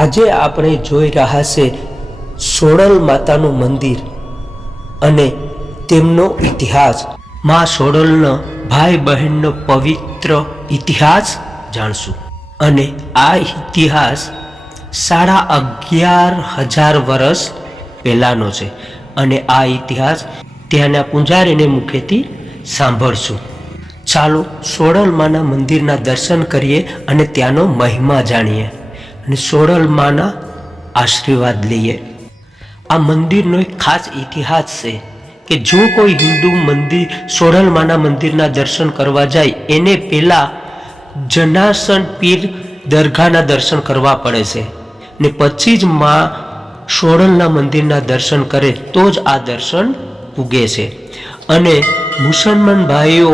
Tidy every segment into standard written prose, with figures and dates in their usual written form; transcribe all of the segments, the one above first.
આજે આપણે જોઈ રહ્યા છે સોડલ માતાનું મંદિર અને તેમનો ઇતિહાસ. માં સોડલનો ભાઈ બહેનનો પવિત્ર ઇતિહાસ જાણશું. અને આ ઇતિહાસ 11,500 વર્ષ પહેલાંનો છે. અને આ ઇતિહાસ ત્યાંના પૂંજારીને મુખેથી સાંભળશું. ચાલો સોડલમાના મંદિરના દર્શન કરીએ અને ત્યાંનો મહિમા જાણીએ અને સોડલમાના આશીર્વાદ લઈએ. આ મંદિરનો એક ખાસ ઇતિહાસ છે કે જો કોઈ હિન્દુ મંદિર સોડલમાના મંદિરના દર્શન કરવા જાય એને પહેલાં જનાસન પીર દરગાહના દર્શન કરવા પડે છે ને પછી જ માં સોડલના મંદિરના દર્શન કરે તો જ આ દર્શન પૂગે છે. અને મુસલમાન ભાઈઓ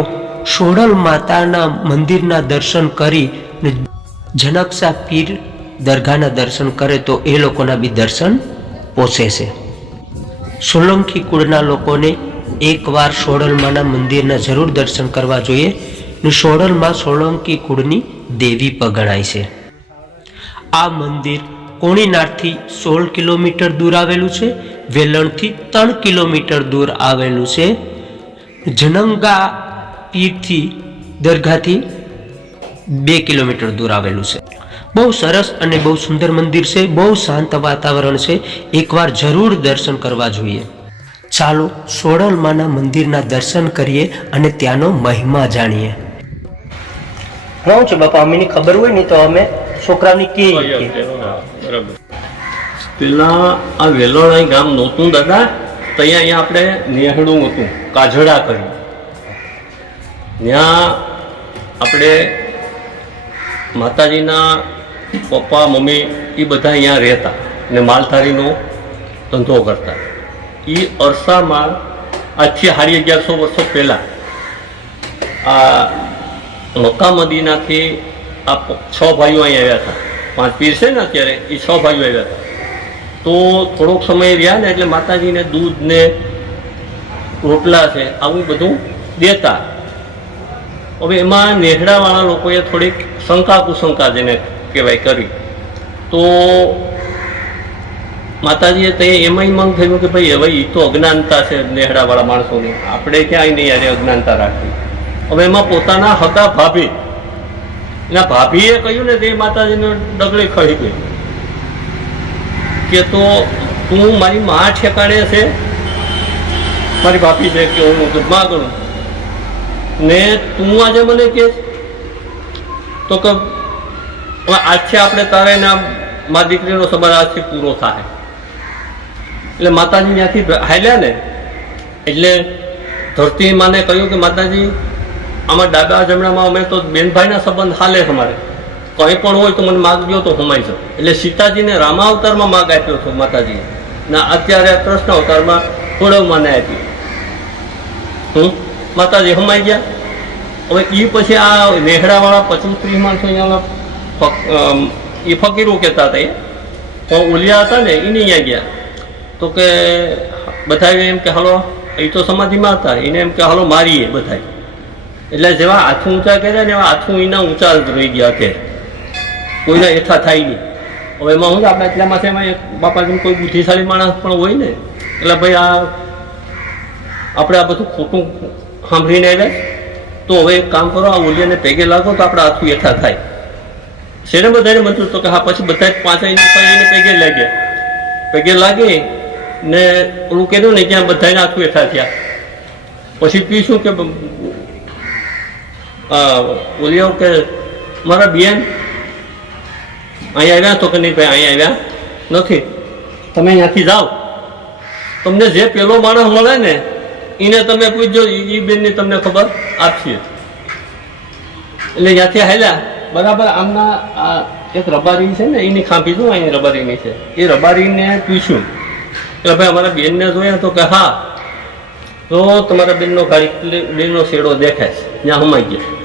સોડલ માતાના મંદિરના દર્શન કરી ને જનકશા પીર દરગાહના દર્શન કરે તો એ લોકોના બી દર્શન પહોંચે છે. સોલંકી કુળના લોકોને એકવાર સોડલમાના મંદિરના જરૂર દર્શન કરવા જોઈએ ને સોડલમાં સોલંકી કુળની દેવી પણ ગણાય છે. આ મંદિર કોણીનારથી 16 કિલોમીટર દૂર આવેલું છે. વેલણથી 3 કિલોમીટર દૂર આવેલું છે. જનંગા પીરથી દરગાહથી 2 કિલોમીટર દૂર આવેલું છે. બહુ સરસ અને બહુ સુંદર મંદિર છે. બહુ શાંત વાતાવરણ છે. એકવાર જરૂર દર્શન કરવા જોઈએ. ચાલો સોડલમાના મંદિરના દર્શન કરીએ અને ત્યાંનો મહિમા જાણીએ. શું છે બાપા, અમને ખબર હોય ને તો અમે છોકરાની કે બરાબર. પેલા આ વેલોણા ગામ નહોતું દાદા, ત્યાં આપણે નેહડું હતું, કાજડા કર્યું. ત્યાં આપણે માતાજીના પપ્પા મમ્મી એ બધા અહીંયા રહેતા ને માલધારીનો ધંધો કરતા. એ અરસામાં આજથી 1150 વર્ષો પહેલાં આ મક્કા મદીનાથી આ 6 ભાઈઓ અહીં આવ્યા હતા. 5 પીર છે ને અત્યારે, એ 6 ભાઈઓ આવ્યા હતા. તો થોડોક સમય રહ્યા ને એટલે માતાજીને દૂધ ને રોટલા છે આવું બધું દેતા. હવે એમાં નેહડાવાળા લોકોએ થોડીક શંકા કુશંકા જેને કહેવાય કરી. તો માતાજીએ તે એમાંય મન થયું કે ભાઈ હવે એ તો અજ્ઞાનતા છે નેહડાવાળા માણસોની, આપણે ક્યાંય નહીં યારે અજ્ઞાનતા રાખી. હવે એમાં પોતાના હતા ભાભી, એના ભાભીએ કહ્યું ને તે માતાજીને ડગલે ખહી ગઈ કે તો તું મારી માં ઠેકાણે છે, મારી ભાભી છે કે હું દુધમાં ગણું ને તું આજે મને કે તો કે આજથી આપણે તારે ના મા દીકરીનો સંબંધ આજથી પૂરો થાય. એટલે માતાજી ત્યાંથી હાલ્યા ને એટલે ધરતી માને કહ્યું કે માતાજી આમાં ડાબા જમણામાં અમે તો બેનભાઈના સંબંધ હાલે અમારે, કંઈ પણ હોય તો મને માગજો તો હમાઈ જાવ. એટલે સીતાજીને રામાવતારમાં માગ આપ્યો હતો માતાજીએ, ના અત્યારે કૃષ્ણ અવતારમાં થોડવમાને આપી. માતાજી હમાઈ ગયા. હવે એ પછી આ નેહડાવાળા 25-30 માણસો અહીંયા એ ફકીરો કહેતા હતા, પણ ઓલિયા હતા ને એને અહીંયા ગયા તો કે બધા એમ કે હાલો, એ તો સમાધિમાં હતા, એને એમ કે હાલો મારીએ બધા. એટલે જેવા હાથું ઊંચા કર્યા ને એવા હાથું એના ઊંચા જ રહી ગયા કે કોઈના એઠા થાય નહીં. હવે એમાં શું આપણે એટલામાં છે, એમાં એક બાપાજીનું કોઈ બુદ્ધિશાળી માણસ પણ હોય ને, એટલે ભાઈ આપણે આ બધું ખોટું સાંભળીને આવ્યા તો હવે એક કામ કરો, આ ઓલિયાને પેગે લાગો તો આપણે હાથું એઠા થાય. શેને બધાને મંજૂર તો કે હા. પછી બધા 5 પેગે લાગ્યા. પેગે લાગી ને ઓલું કીધું ને ત્યાં બધાને હાથું એઠા થયા. પછી પીશું કે ઓલિયાઓ કે મારા બેન અહીંયા આવ્યા તો કે નહીં ભાઈ અહીંયા આવ્યા નથી, તમે અહીંયાથી જાઓ, તમને જે પેલો માણસ મળે ને એને તમે પૂછજો, એ બેનની તમને ખબર આપશે. એટલે ત્યાંથી હાલ્યા બરાબર. આમના એક રબારી છે ને એની ખાંભી જો અહીં રબારીની છે, એ રબારીને પૂછ્યું એટલે ભાઈ અમારા બેનને જોયા તો કે હા, તો તમારા બેનનો ગાડીનો શેડો દેખાય છે, ત્યાં હમાઈ ગયા.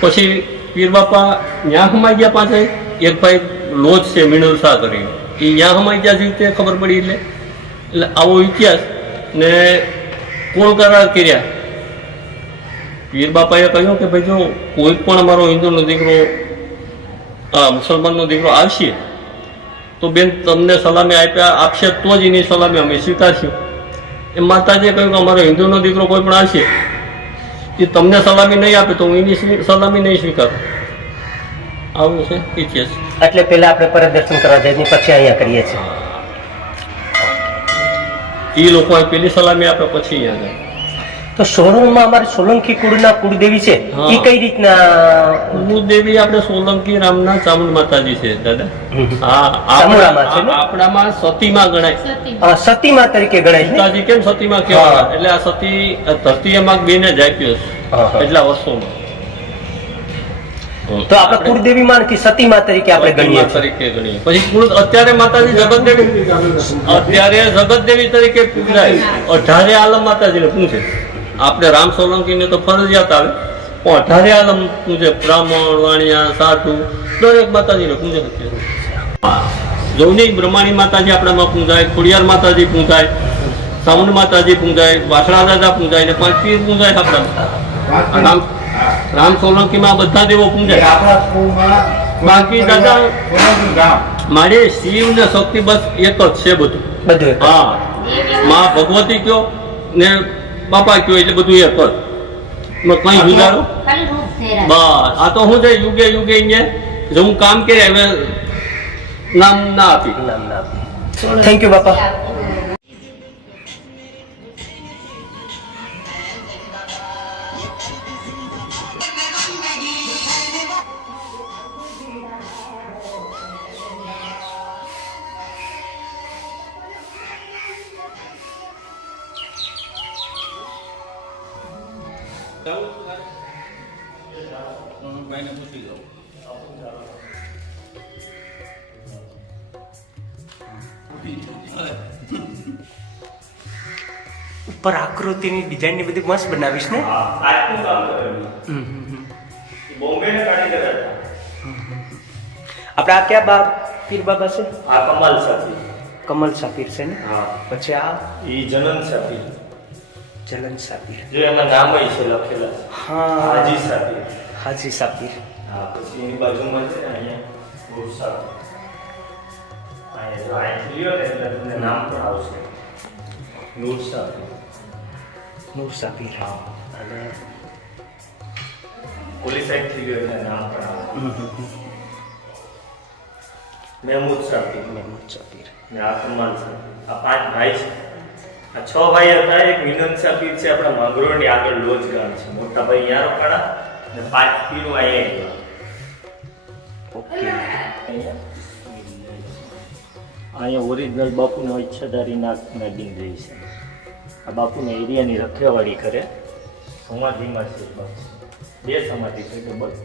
પછી પીર બાપા ત્યાં હમાઈ ગયા. પાછા એક ભાઈ લોજ છે મિનલ શાહ કરીને, એ ત્યાં હમાઈ ગયા છે તે ખબર પડી. એટલે આવો ઇતિહાસ ને કોણ કરાર કર્યા. પીર બાપાએ કહ્યું કે ભાઈ જો કોઈ પણ અમારો હિન્દુનો દીકરો મુસલમાનનો દીકરો આવશે તો બેન તમને સલામી આપશે તો જ એની સલામી અમે સ્વીકારશું. એ માતાજીએ કહ્યું કે અમારો હિન્દુનો દીકરો કોઈ પણ આવશે એ તમને સલામી નહીં આપે તો હું એની સલામી નહીં સ્વીકારું. આવું છે ઇતિહાસ. એટલે પહેલા આપણે પરત દર્શન કરવા જઈએ પછી અહીંયા કરીએ છીએ. એ લોકો પેલી સલામી આપે પછી અહીંયા જાય. તો સોરણમાં અમારે સોલંકી કુળના કુળદેવી છે હા. એ કઈ રીતના? કુળદેવી આપણે સોલંકી રામના ચામુંડ માતાજી છે દાદા. ચામુંડામાં છે ને? આપણામાં સતીમાં ગણાય. સતીમાં તરીકે ગણાય છે ને? પિતાજી કેમ સતીમાં હા. કહેવાય? એટલે આ સતી ધરતીએ માં બેને જ આપ્યો હા. છે એટલા વર્ષોમાં. તો આપણે કુળદેવીમાં કે સતીમાં તરીકે આપણે ગણીએ છીએ. તરીકે ગણીએ. પછી અત્યારે માતાજી જગતદેવી, અત્યારે જગતદેવી તરીકે પૂજાય. 18 આલમ માતાજીને પૂછે. આપણે રામ સોલંકીને તો ફરજિયાત આવે પણ 18 આલમ પૂજે. બ્રાહ્મણ, વાણિયા, સાધુ દરેક માતાજીને પૂજે. જૌનિક બ્રહ્માણી માતાજી આપણામાં પૂજાય, ખોડિયાર માતાજી પૂજાય, ચામુંડ માતાજી પૂજાય, વાસણા દાદા પૂજાય ને 5 પીર પૂજાય આપણામાં. રામ સોલંકીમાં બધા દેવો પૂજાય. બાકી દાદા મારે શિવ ને શક્તિ બસ એક જ છે બધું. હા, માં ભગવતી કયો ને બાપા કયો એટલે બધું એક જ. કઈ ગુજારો બસ. આ તો શું છે યુગે યુગે અહીંયા જેવું કામ કરે હવે નામ ના આપી. થેન્ક યુ બાપા. ઉપર આકૃતિની ડિઝાઇનની બધી મસ્ત બનાવીશ ને? આપણે આ ક્યાં બા પીર બાબા છે? આ કમાલ સાપીર. કમલ સાપીર છે ને? હા. પછી આ ઈ જનન સાપીર. જલન સાપીર. જો એમાં નામ છે લખેલા છે. હા, હાજી સાપીર. હાજી સાપીર. હા, પછી એની બાજુમાં છે ને અહીંયા નૂર સાપીર. અહીંયા જો અહીં લ્યો ને એટલે તમને નામ પણ આવશે. નૂર સાપીર. નૂર સાપીર. હા. અને પોલીસ સાઈડ થઈ ગયો એટલે નામ પણ આવશે. મહેમૂદ સાપીર. મહેમૂદ સાપીર. ને આ કમાલ સાપીર. આ 5 ભાઈ છે. આ 6 ભાઈ હતા. એક મિનન સાપીર છે આપણા માંગરોળની આગળ લોજ ગામ છે. મોટા ભાઈ અહીંયા રોકાણા ને 5 પીરો અહીંયા ઓકે. અહીંયા ઓરિજિનલ બાપુનો ઈચ્છાધારી નાગીન રહી છે. આ બાપુને એરિયાની રખેવાળી કરે. સમાધિમાં છે બાપુ. 2 સમાધિ છે કે બસ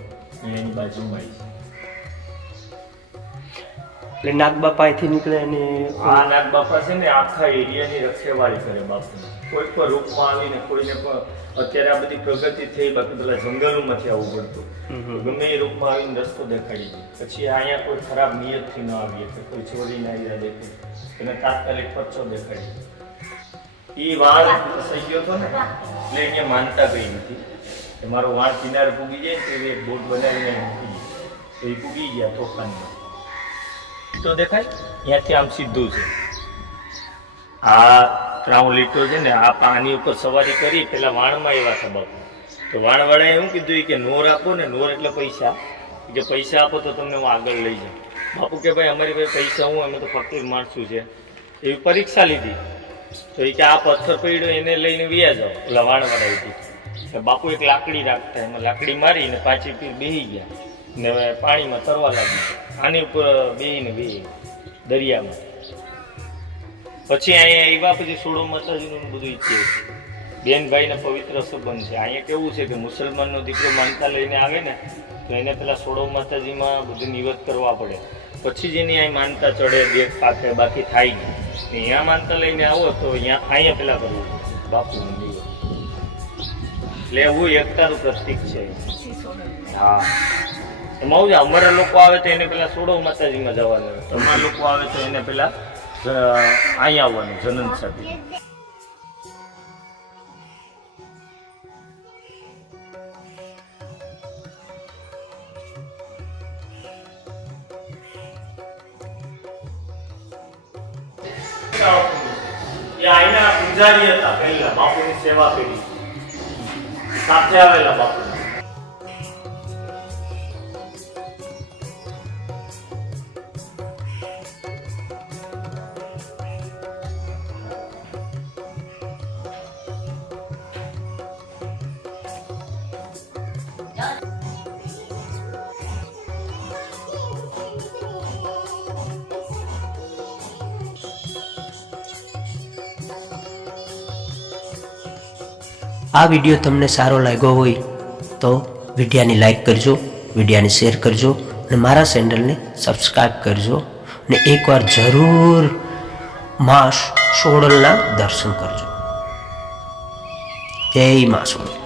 એની બાજુમાં છે. એટલે નાગ બાપા અહીંથી નીકળે અને આ નાગ બાપા છે ને આખા એરિયાની રખેવાળી કરે બાપુ. કોઈ પણ રૂપમાં આવીને કોઈને પણ અત્યારે આ બધી પ્રગતિ થઈ બાકી પેલા જંગલોમાંથી આવવું પડતું. ગમે એ રૂપમાં આવીને રસ્તો દેખાડી દે. પછી અહીંયા કોઈ ખરાબ નિયતથી ન આવીએ કે કોઈ ચોરી ના ઈરા દેખાય એને તાત્કાલિક પરચો દેખાડી. એ વાળ થઈ ગયો હતો ને એટલે એને માનતા કઈ નથી કે મારો વાળ કિનારે પૂગી જાય તો એક બોટ બનાવીને મૂકી જાય. તો એ પૂગી ગયા તોફાનમાં. તો દેખાય ત્યાંથી આમ સીધું છે. આ 3 લીટો છે ને આ પાણી ઉપર સવારી કરી પેલા વાણમાં એવા હતા બાપુ. તો વાણવાળાએ એવું કીધું કે નોર આપો ને. નોર એટલે પૈસા. કે પૈસા આપો તો તમને હું આગળ લઈ જાઉં. બાપુ કે ભાઈ અમારી પાસે પૈસા હું અમે તો ફકીર માણસું છે. એવી પરીક્ષા લીધી. તો એ કે આ પથ્થર પડ્યો એને લઈને વ્યા જાઓ. પેલા વાણવાળાએ કીધું. બાપુ એક લાકડી રાખતા એમાં લાકડી મારીને 5 પીર બેસી ગયા ને પાણીમાં તરવા લાગી. આની ઉપર બેહીને દરિયામાં. પછી અહીંયા આવ્યા પછી સોળો માતાજીનું બધું ઈચ્છે છે. બેન ભાઈને પવિત્ર સંબંધ છે. અહીંયા કેવું છે કે મુસલમાનનો દીકરો માનતા લઈને આવે ને તો એને પેલા સોળો માતાજીમાં બધું નિવેદ કરવા પડે. પછી જ એની અહીં માનતા ચડે દેખ પાકે બાકી થાય નહીં. અહીંયા માનતા લઈને આવો તો અહીંયા પેલા કરવું બાપુનું નિવેદ. એટલે એવું એકતાનું પ્રતીક છે. હા, એમાં આવું છે અમારા લોકો આવે તો એને પેલા સોળો માતાજીમાં જવાનું. તમારા લોકો આવે તો એને પેલા અહીંયા આવવાનું જનન સાથે. પૂજારી હતા પહેલા, બાપુની સેવા કરી, સાથે આવેલા બાપુ. આ વિડીયો તમને સારો લાગ્યો હોય તો વિડીયાને લાઈક કરજો, વિડીયાને શેર કરજો અને મારા ચેનલને સબસ્ક્રાઈબ કરજો અને એકવાર જરૂર મા સોડલના દર્શન કરજો. જય મા સોડલ.